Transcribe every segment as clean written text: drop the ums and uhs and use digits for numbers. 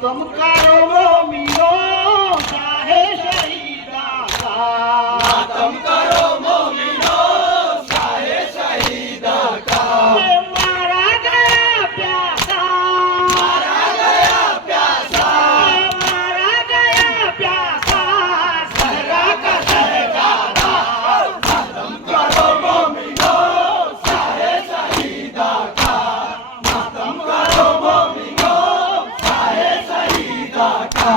तुम करो मोमिनो चाहे शहीदा का तुम करो मोमिनो चाहे शहीदा का मारा गया प्यासा मारा गया प्यासा मारा गया प्यासा सहरा का सहजादा तुम करो मोमिनो चाहे शहीदा का तुम करो मोमिनो चाहे शहीदा का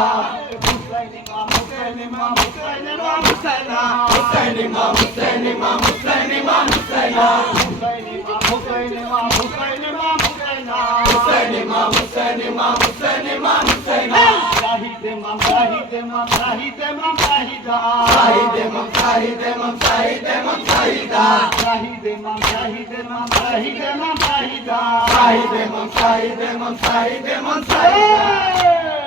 Shahid